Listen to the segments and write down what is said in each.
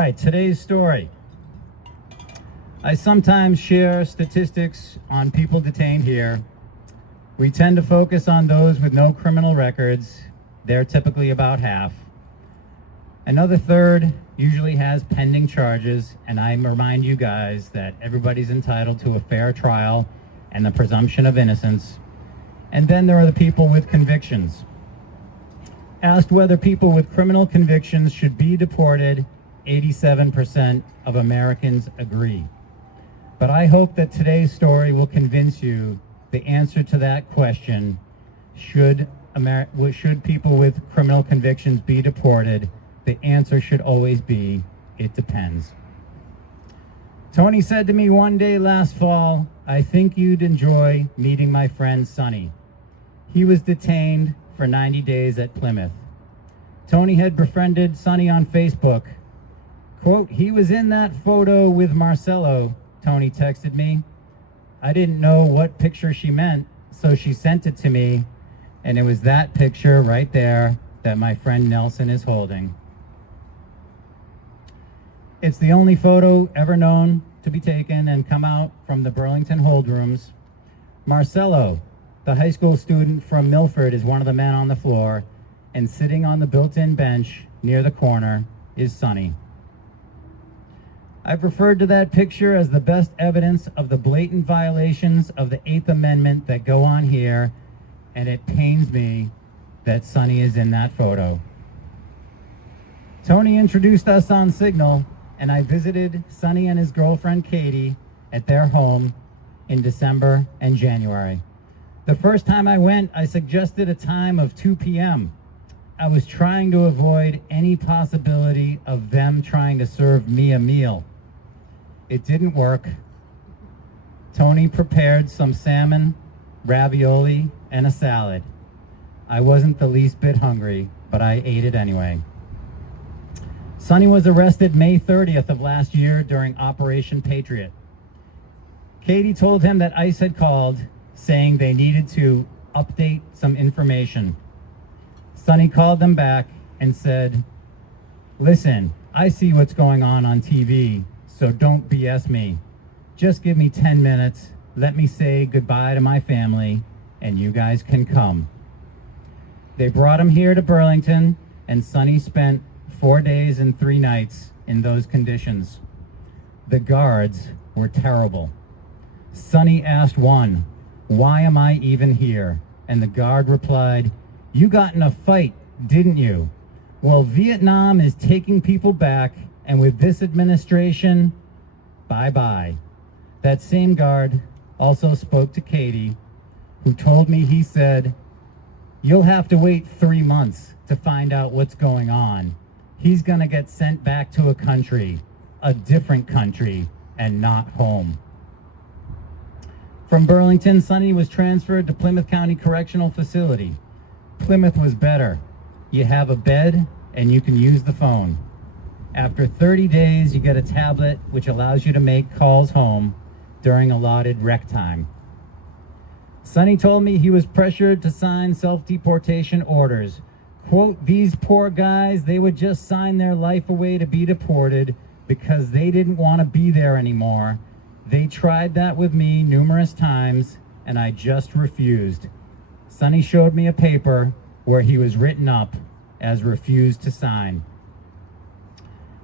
All right, today's story. I sometimes share statistics on people detained here. We tend to focus on those with no criminal records. They're typically about half. Another third usually has pending charges, and I remind you guys that everybody's entitled to a fair trial and the presumption of innocence. And then there are the people with convictions. Asked whether people with criminal convictions should be deported, 87% of Americans agree. But I hope that today's story will convince you the answer to that question, should people with criminal convictions be deported? The answer should always be, it depends. Tony said to me one day last fall, "I think you'd enjoy meeting my friend Sonny." He was detained for 90 days at Plymouth. Tony had befriended Sonny on Facebook. Quote, "He was in that photo with Marcelo," Tony texted me. I didn't know what picture she meant, so she sent it to me, and it was that picture right there that my friend Nelson is holding. It's the only photo ever known to be taken and come out from the Burlington hold rooms. Marcelo, the high school student from Milford, is one of the men on the floor, and sitting on the built-in bench near the corner is Sonny. I've referred to that picture as the best evidence of the blatant violations of the Eighth Amendment that go on here, and it pains me that Sonny is in that photo. Tony introduced us on Signal, and I visited Sonny and his girlfriend Katie at their home in December and January. The first time I went, I suggested a time of 2 p.m. I was trying to avoid any possibility of them trying to serve me a meal. It didn't work. Tony prepared some salmon, ravioli, and a salad. I wasn't the least bit hungry, but I ate it anyway. Sonny was arrested May 30th of last year during Operation Patriot. Katie told him that ICE had called, saying they needed to update some information. Sonny called them back and said, "Listen, I see what's going on TV, so don't BS me. Just give me 10 minutes, let me say goodbye to my family, and you guys can come." They brought him here to Burlington, and Sonny spent 4 days and 3 nights in those conditions. The guards were terrible. Sonny asked one, "Why am I even here?" And the guard replied, "You got in a fight, didn't you? Well, Vietnam is taking people back, and with this administration, bye-bye." That same guard also spoke to Katie, who told me he said, "You'll have to wait 3 months to find out what's going on. He's gonna get sent back to a different country, and not home." From Burlington, Sonny was transferred to Plymouth County Correctional Facility. Plymouth was better. You have a bed and you can use the phone. After 30 days, you get a tablet which allows you to make calls home during allotted rec time. Sonny told me he was pressured to sign self-deportation orders. Quote, "These poor guys, they would just sign their life away to be deported because they didn't want to be there anymore. They tried that with me numerous times, and I just refused." Sonny showed me a paper where he was written up as refused to sign.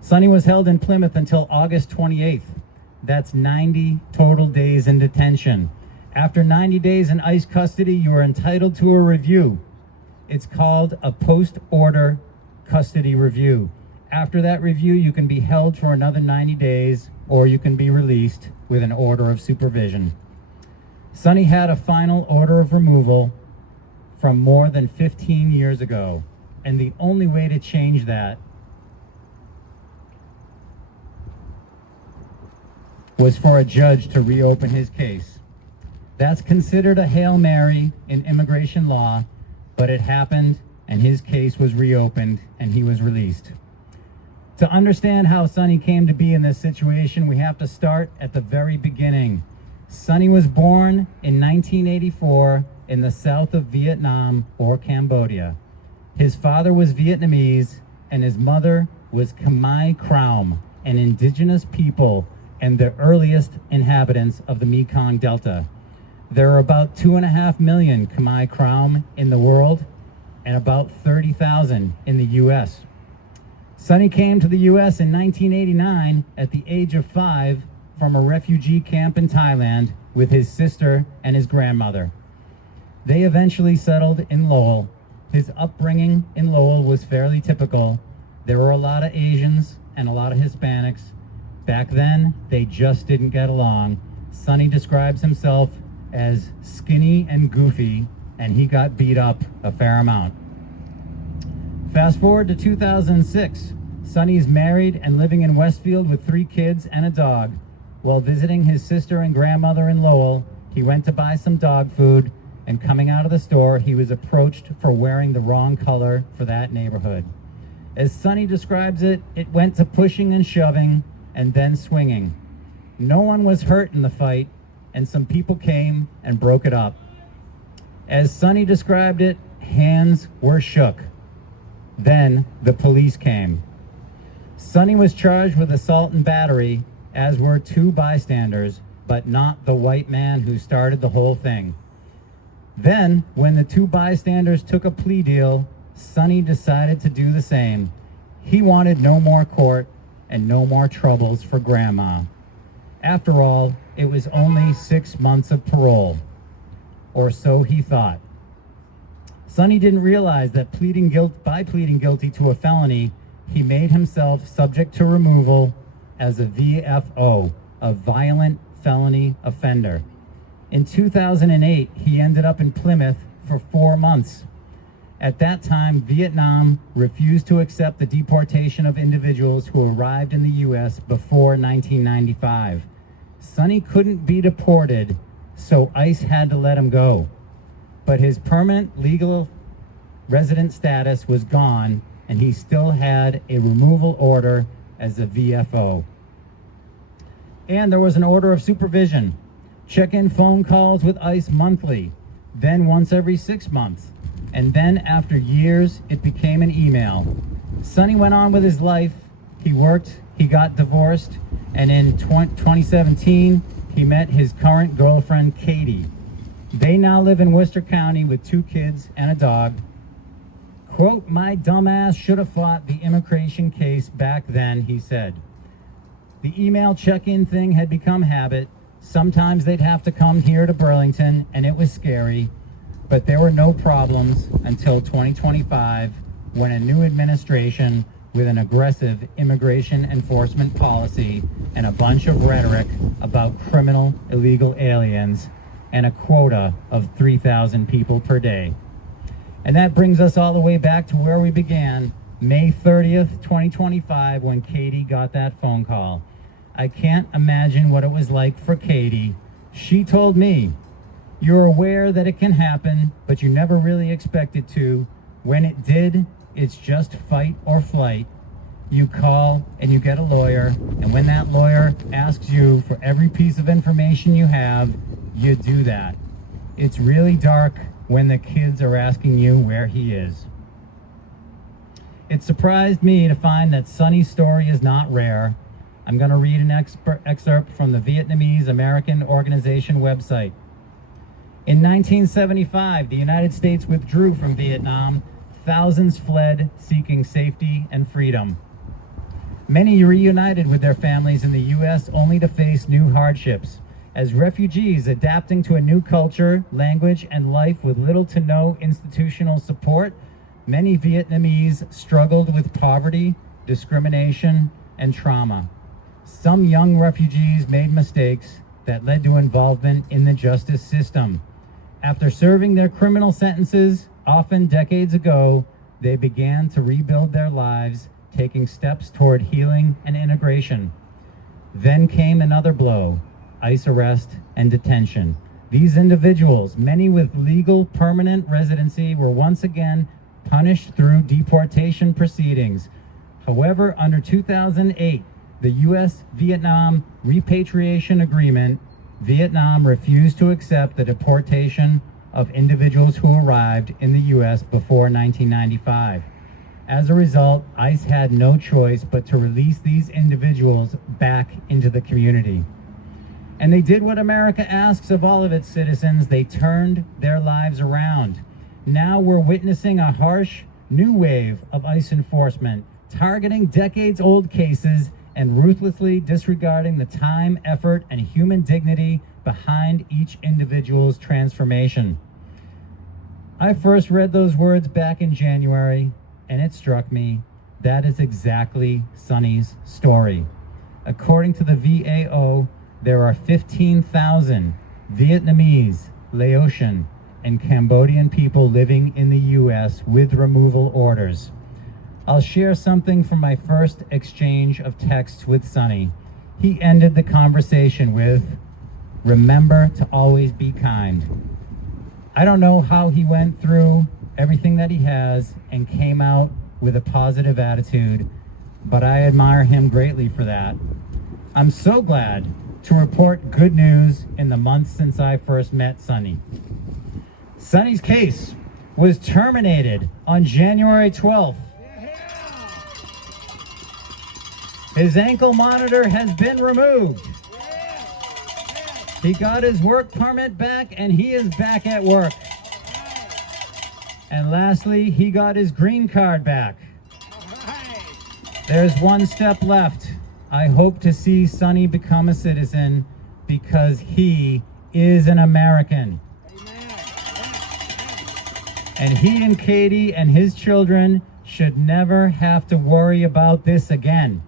Sonny was held in Plymouth until August 28th. That's 90 total days in detention. After 90 days in ICE custody, you are entitled to a review. It's called a post-order custody review. After that review, you can be held for another 90 days, or you can be released with an order of supervision. Sonny had a final order of removal from more than 15 years ago, and the only way to change that was for a judge to reopen his case. That's considered a Hail Mary in immigration law, but it happened, and his case was reopened, and he was released. To understand how Sonny came to be in this situation, we have to start at the very beginning. Sonny was born in 1984 in the south of Vietnam or Cambodia. His father was Vietnamese, and his mother was Khmer Krom, an indigenous people and the earliest inhabitants of the Mekong Delta. There are about 2.5 million Khmer Krom in the world and about 30,000 in the U.S. Sonny came to the U.S. in 1989 at the age of 5 from a refugee camp in Thailand with his sister and his grandmother. They eventually settled in Lowell. His upbringing in Lowell was fairly typical. There were a lot of Asians and a lot of Hispanics. Back then, they just didn't get along. Sonny describes himself as skinny and goofy, and he got beat up a fair amount. Fast forward to 2006. Sonny is married and living in Westfield with 3 kids and a dog. While visiting his sister and grandmother in Lowell, he went to buy some dog food, and coming out of the store, he was approached for wearing the wrong color for that neighborhood. As Sonny describes it, it went to pushing and shoving and then swinging. No one was hurt in the fight, and some people came and broke it up. As Sonny described it, hands were shook. Then the police came. Sonny was charged with assault and battery, as were 2 bystanders, but not the white man who started the whole thing. Then, when the 2 bystanders took a plea deal, Sonny decided to do the same. He wanted no more court and no more troubles for Grandma. After all, it was only 6 months of parole, or so he thought. Sonny didn't realize that by pleading guilty to a felony, he made himself subject to removal as a VFO, a violent felony offender. In 2008, he ended up in Plymouth for 4 months. At that time, Vietnam refused to accept the deportation of individuals who arrived in the U.S. before 1995. Sonny couldn't be deported, so ICE had to let him go. But his permanent legal resident status was gone, and he still had a removal order as a VFO. And there was an order of supervision. Check-in phone calls with ICE monthly, then once every 6 months. And then after years, it became an email. Sonny went on with his life. He worked, he got divorced, and in 2017, he met his current girlfriend, Katie. They now live in Worcester County with 2 kids and a dog. Quote, "My dumbass should have fought the immigration case back then," he said. The email check-in thing had become habit. Sometimes they'd have to come here to Burlington, and it was scary, but there were no problems until 2025, when a new administration with an aggressive immigration enforcement policy and a bunch of rhetoric about criminal illegal aliens and a quota of 3,000 people per day. And that brings us all the way back to where we began, May 30th, 2025, when Katie got that phone call. I can't imagine what it was like for Katie. She told me, "You're aware that it can happen, but you never really expect it to. When it did, it's just fight or flight. You call and you get a lawyer, and when that lawyer asks you for every piece of information you have, you do that. It's really dark when the kids are asking you where he is." It surprised me to find that Sonny's story is not rare. I'm going to read an excerpt from the Vietnamese American Organization website. In 1975, the United States withdrew from Vietnam. Thousands fled, seeking safety and freedom. Many reunited with their families in the U.S. only to face new hardships. As refugees adapting to a new culture, language, and life with little to no institutional support, many Vietnamese struggled with poverty, discrimination, and trauma. Some young refugees made mistakes that led to involvement in the justice system. After serving their criminal sentences, often decades ago, they began to rebuild their lives, taking steps toward healing and integration. Then came another blow, ICE arrest and detention. These individuals, many with legal permanent residency, were once again punished through deportation proceedings. However, under 2008, the U.S.-Vietnam Repatriation Agreement, Vietnam refused to accept the deportation of individuals who arrived in the U.S. before 1995. As a result, ICE had no choice but to release these individuals back into the community. And they did what America asks of all of its citizens. They turned their lives around. Now we're witnessing a harsh new wave of ICE enforcement, targeting decades-old cases and ruthlessly disregarding the time, effort, and human dignity behind each individual's transformation. I first read those words back in January, and it struck me that is exactly Sonny's story. According to the VAO, there are 15,000 Vietnamese, Laotian, and Cambodian people living in the U.S. with removal orders. I'll share something from my first exchange of texts with Sonny. He ended the conversation with, "Remember to always be kind." I don't know how he went through everything that he has and came out with a positive attitude, but I admire him greatly for that. I'm so glad to report good news in the months since I first met Sonny. Sonny's case was terminated on January 12th. His ankle monitor has been removed. He got his work permit back and he is back at work. And lastly, he got his green card back. There's one step left. I hope to see Sonny become a citizen because he is an American. And he and Katie and his children should never have to worry about this again.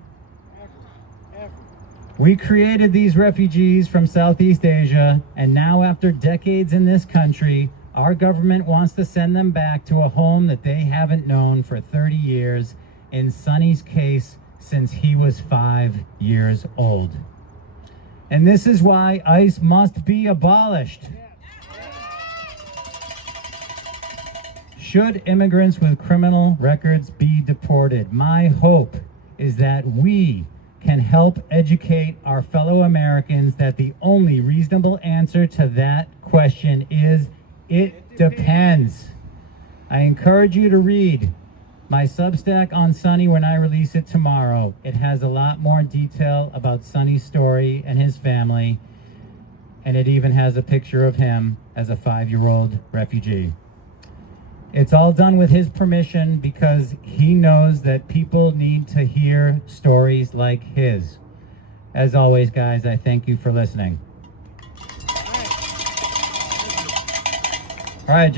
We created these refugees from Southeast Asia, and now after decades in this country, our government wants to send them back to a home that they haven't known for 30 years, in Sonny's case, since he was 5 years old. And this is why ICE must be abolished. Should immigrants with criminal records be deported? My hope is that we can help educate our fellow Americans that the only reasonable answer to that question is, it depends. I encourage you to read my Substack on Sonny when I release it tomorrow. It has a lot more detail about Sonny's story and his family, and it even has a picture of him as a 5-year-old refugee. It's all done with his permission because he knows that people need to hear stories like his. As always, guys, I thank you for listening. All right.